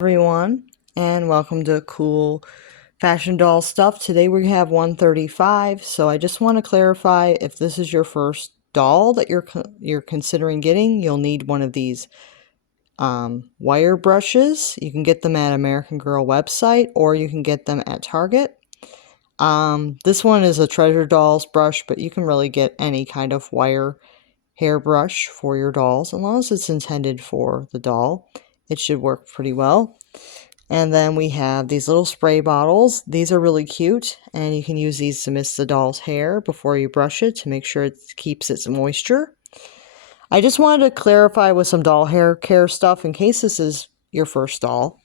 Everyone, and welcome to Cool Fashion Doll Stuff. Today we have 135, so I just want to clarify, if this is your first doll that you're considering getting, you'll need one of these wire brushes. You can get them at American Girl website, or you can get them at Target. This one is a Treasure Dolls brush, but you can really get any kind of wire hairbrush for your dolls, as long as it's intended for the doll. It should work pretty well. And then we have these little spray bottles. These are really cute, and you can use these to mist the doll's hair before you brush it to make sure it keeps its moisture. I just wanted to clarify with some doll hair care stuff in case this is your first doll,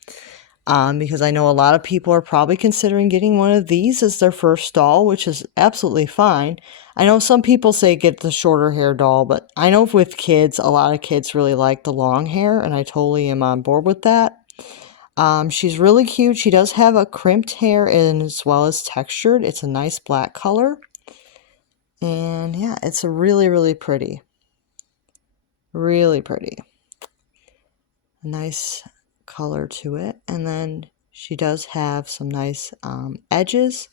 because I know a lot of people are probably considering getting one of these as their first doll, which is absolutely fine. I know some people say get the shorter hair doll, but I know with kids, a lot of kids really like the long hair, and I totally am on board with that. She's really cute. She does have a crimped hair as well as textured. It's a nice black color. And yeah, it's a really pretty. Really pretty. A nice color to it. And then she does have some nice edges.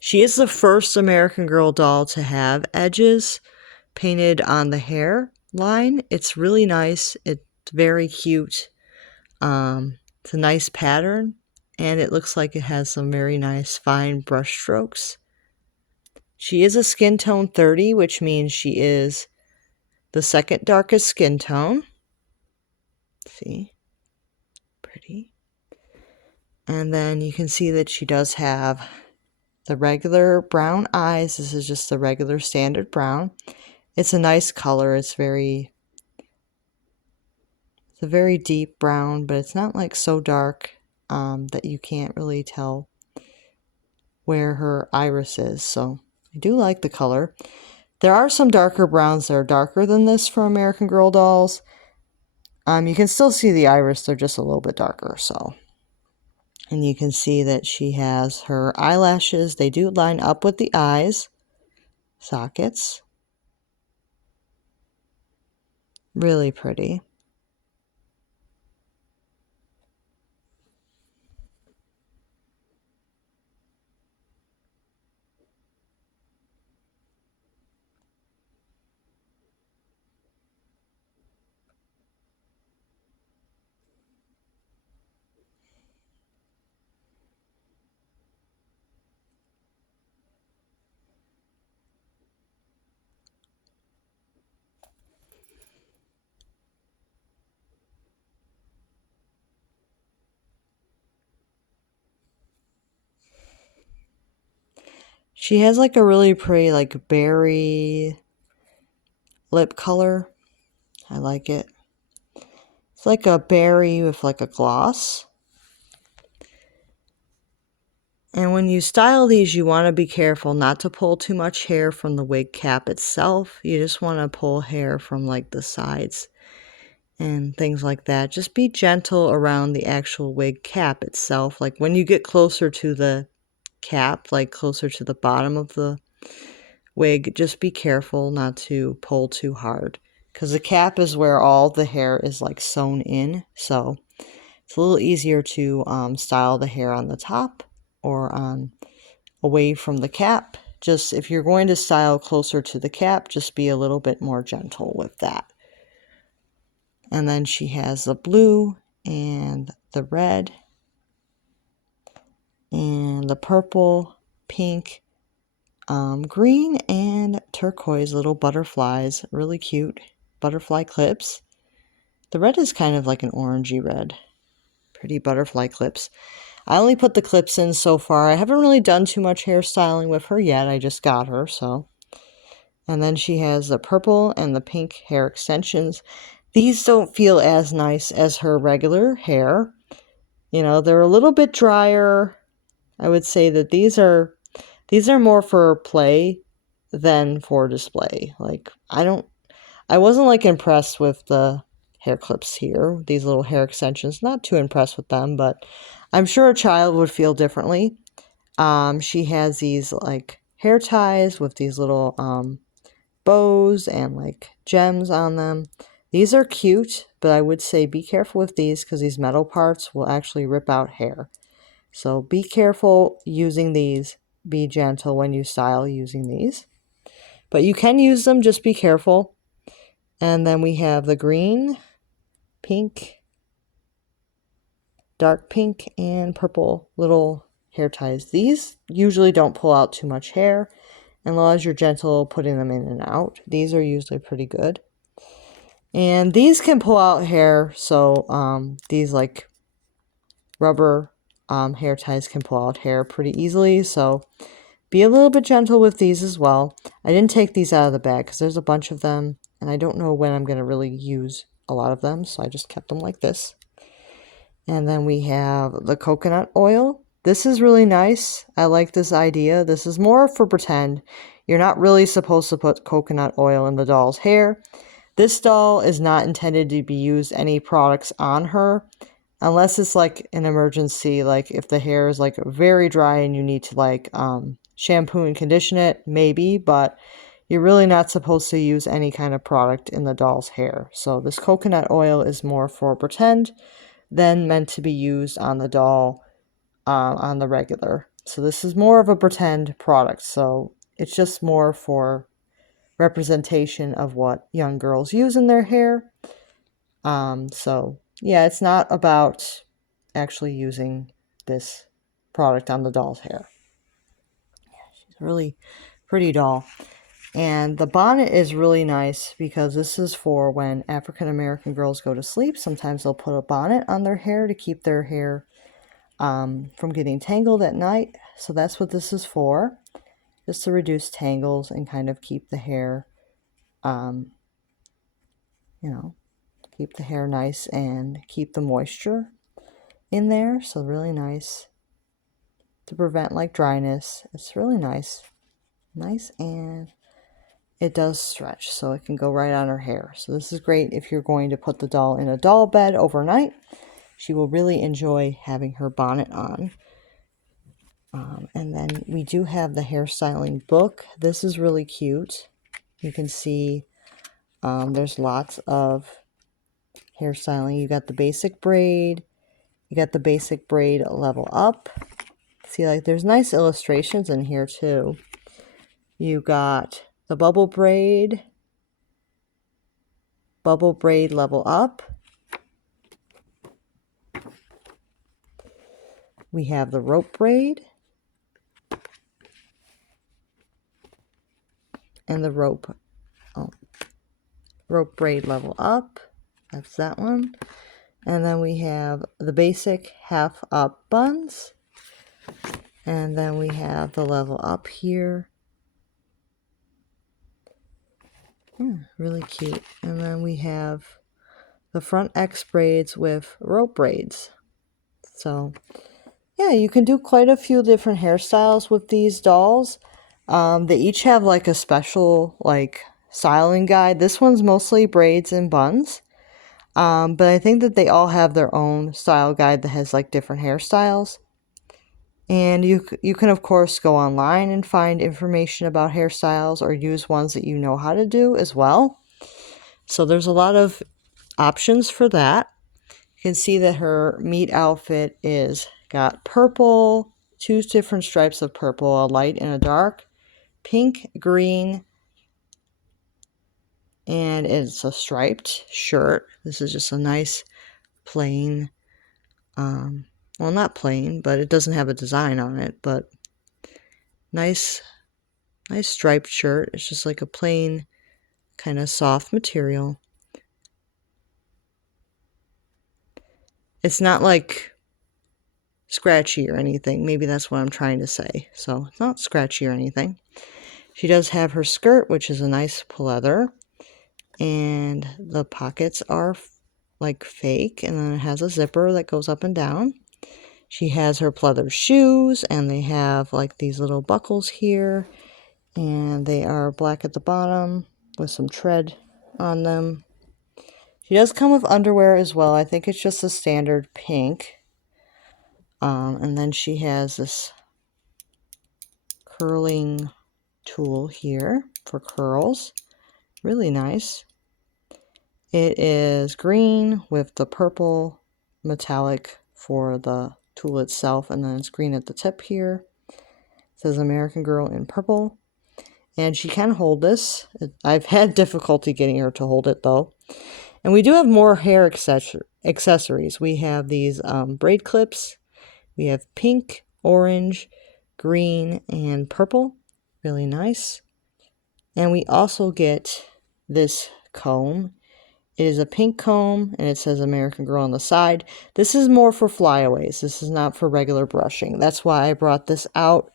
She is the first American Girl doll to have edges painted on the hair line. It's really nice. It's very cute. It's a nice pattern, and it looks like it has some very nice fine brush strokes. She is a skin tone 30, which means she is the second darkest skin tone. See? Pretty. And then you can see that she does have the regular brown eyes. This is just the regular standard brown. It's a nice color. It's a very deep brown, but it's not like so dark that you can't really tell where her iris is. So I do like the color. There are some darker browns that are darker than this for American Girl dolls. You can still see the iris. They're just a little bit darker. So, and you can see that she has her eyelashes. They do line up with the eyes sockets. Really pretty. She has like a really pretty like berry lip color. I like it. It's like a berry with like a gloss. And when you style these, you want to be careful not to pull too much hair from the wig cap itself. You just want to pull hair from like the sides and things like that. Just be gentle around the actual wig cap itself. Like when you get closer to the cap, like closer to the bottom of the wig, just be careful not to pull too hard, because the cap is where all the hair is like sewn in. So it's a little easier to style the hair on the top or on away from the cap. Just if you're going to style closer to the cap, just be a little bit more gentle with that. And then she has the blue and the red and the purple, pink, green, and turquoise little butterflies. Really cute butterfly clips. The red is kind of like an orangey red. Pretty butterfly clips. I only put the clips in so far. I haven't really done too much hairstyling with her yet. I just got her, so. And then she has the purple and the pink hair extensions. These don't feel as nice as her regular hair. You know, they're a little bit drier. I would say that these are more for play than for display. Like, I wasn't like impressed with the hair clips here. These little hair extensions, not too impressed with them, but I'm sure a child would feel differently. She has these like hair ties with these little bows and like gems on them. These are cute. but I would say be careful with these because these metal parts will actually rip out hair. So be careful using these. Be gentle when you style using these. But you can use them, just be careful. And then we have the green, pink, dark pink, and purple little hair ties. These usually don't pull out too much hair, as long as you're gentle putting them in and out. These are usually pretty good. And these can pull out hair, so these like rubber hair ties can pull out hair pretty easily, so be a little bit gentle with these as well. I didn't take these out of the bag because there's a bunch of them, and I don't know when I'm going to really use a lot of them, so I just kept them like this. And then we have the coconut oil. This is really nice. I like this idea. This is more for pretend. You're not really supposed to put coconut oil in the doll's hair. This doll is not intended to be used any products on her unless it's like an emergency, like if the hair is like very dry and you need to like shampoo and condition it, maybe, but you're really not supposed to use any kind of product in the doll's hair. So this coconut oil is more for pretend than meant to be used on the doll on the regular. So this is more of a pretend product, so it's just more for representation of what young girls use in their hair. So yeah, it's not about actually using this product on the doll's hair. She's a really pretty doll. And the bonnet is really nice because this is for when African American girls go to sleep. Sometimes they'll put a bonnet on their hair to keep their hair from getting tangled at night. So that's what this is for, just to reduce tangles and kind of keep the hair, keep the hair nice and keep the moisture in there. So really nice to prevent like dryness. It's really nice. And it does stretch, so it can go right on her hair. So this is great if you're going to put the doll in a doll bed overnight. She will really enjoy having her bonnet on. And then we do have the hairstyling book. This is really cute. You can see there's lots of hairstyling. You got the basic braid. You got the basic braid level up. See, like there's nice illustrations in here too. You got the bubble braid level up. We have the rope braid and the rope braid level up. That's that one. And then we have the basic half up buns. And then we have the level up here. Really cute. And then we have the front X braids with rope braids. So yeah, you can do quite a few different hairstyles with these dolls. They each have like a special like styling guide. This one's mostly braids and buns. But I think that they all have their own style guide that has like different hairstyles. And you can of course go online and find information about hairstyles or use ones that you know how to do as well. So there's a lot of options for that. You can see that her meat outfit is got purple, 2 different stripes of purple, a light and a dark, pink, green, and it's a striped shirt. This is just a nice plain, well, not plain, but it doesn't have a design on it, but nice striped shirt. It's just like a plain kind of soft material. It's not like scratchy or anything. Maybe that's what I'm trying to say. So it's not scratchy or anything. She does have her skirt, which is a nice pleather, and the pockets are like fake, and then it has a zipper that goes up and down. She has her pleather shoes, and they have like these little buckles here, and they are black at the bottom with some tread on them. She does come with underwear as well. I think it's just a standard pink. And then she has this curling tool here for curls. Really nice. It is green with the purple metallic for the tool itself, and then it's green at the tip here. It says American Girl in purple. And she can hold this. I've had difficulty getting her to hold it though. And we do have more hair accessories. We have these braid clips. We have pink, orange, green, and purple. Really nice. And we also get this comb. It is a pink comb, and it says American Girl on the side. This is more for flyaways. This is not for regular brushing. That's why I brought this out.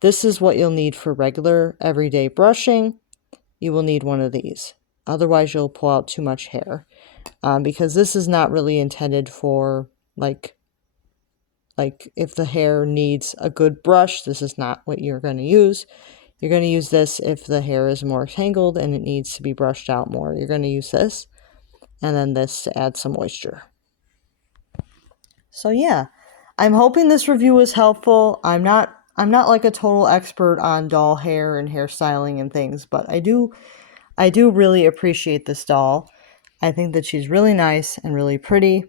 This is what you'll need for regular, everyday brushing. You will need one of these. Otherwise, you'll pull out too much hair. Because this is not really intended for, like if the hair needs a good brush, this is not what you're going to use. You're going to use this if the hair is more tangled and it needs to be brushed out more. You're going to use this, and then this to add some moisture. So yeah, I'm hoping this review was helpful. I'm not like a total expert on doll hair and hairstyling and things, but I do really appreciate this doll. I think that she's really nice and really pretty.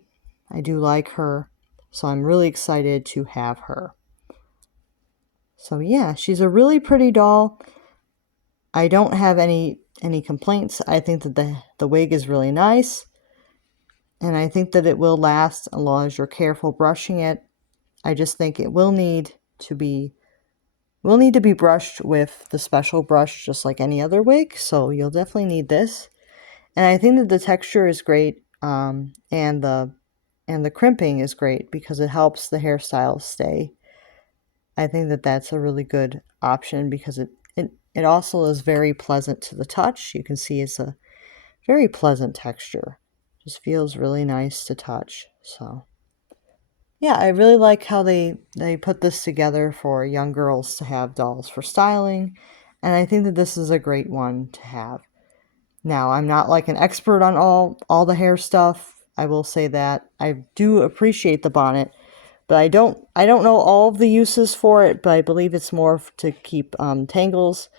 I do like her, so I'm really excited to have her. So yeah, she's a really pretty doll. I don't have any complaints. I think that the wig is really nice. And I think that it will last as long as you're careful brushing it. I just think it will need to be brushed with the special brush just like any other wig. So you'll definitely need this. And I think that the texture is great. And the crimping is great because it helps the hairstyle stay. I think that that's a really good option because it also is very pleasant to the touch. You can see it's a very pleasant texture. Just feels really nice to touch. So yeah, I really like how they put this together for young girls to have dolls for styling. And I think that this is a great one to have. Now, I'm not like an expert on all the hair stuff. I will say that. I do appreciate the bonnet, but I don't know all of the uses for it, but I believe it's more to keep tangles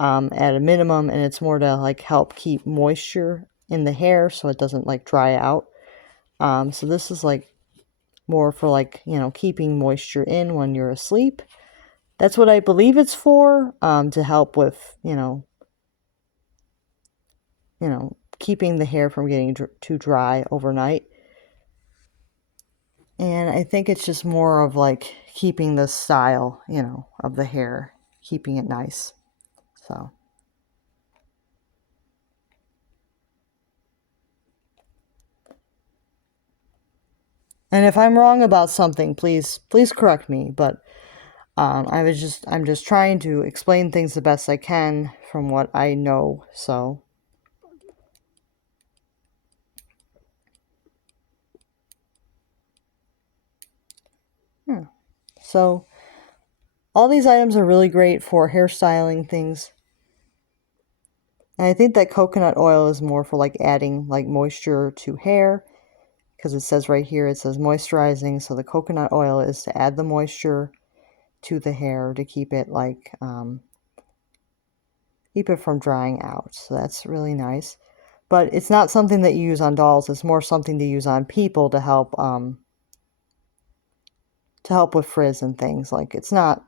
at a minimum, and it's more to like help keep moisture in the hair so it doesn't like dry out. So this is like more for like, keeping moisture in when you're asleep. That's what I believe it's for, to help with, keeping the hair from getting too dry overnight. And I think it's just more of like keeping the style, of the hair, keeping it nice. So. And if I'm wrong about something, please correct me. But I'm just trying to explain things the best I can from what I know. So yeah. So all these items are really great for hairstyling things. And I think that coconut oil is more for like adding like moisture to hair, because it says right here, it says moisturizing. So the coconut oil is to add the moisture to the hair to keep it like, keep it from drying out. So that's really nice. But it's not something that you use on dolls. It's more something to use on people to help with frizz and things. Like it's not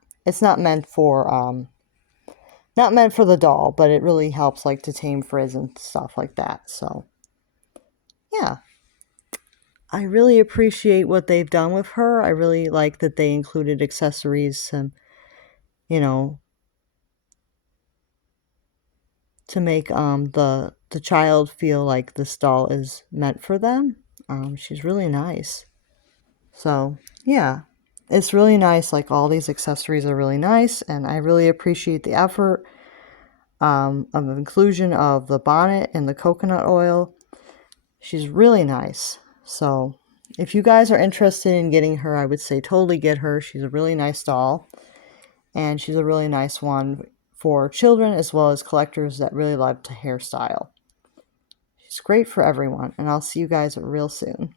meant for the doll, but it really helps like to tame frizz and stuff like that. So yeah, I really appreciate what they've done with her. I really like that they included accessories and, to make the child feel like this doll is meant for them. She's really nice. So yeah, it's really nice. Like all these accessories are really nice, and I really appreciate the effort of inclusion of the bonnet and the coconut oil. She's really nice. So if you guys are interested in getting her, I would say totally get her. She's a really nice doll, and she's a really nice one for children as well as collectors that really love to hairstyle. She's great for everyone, and I'll see you guys real soon.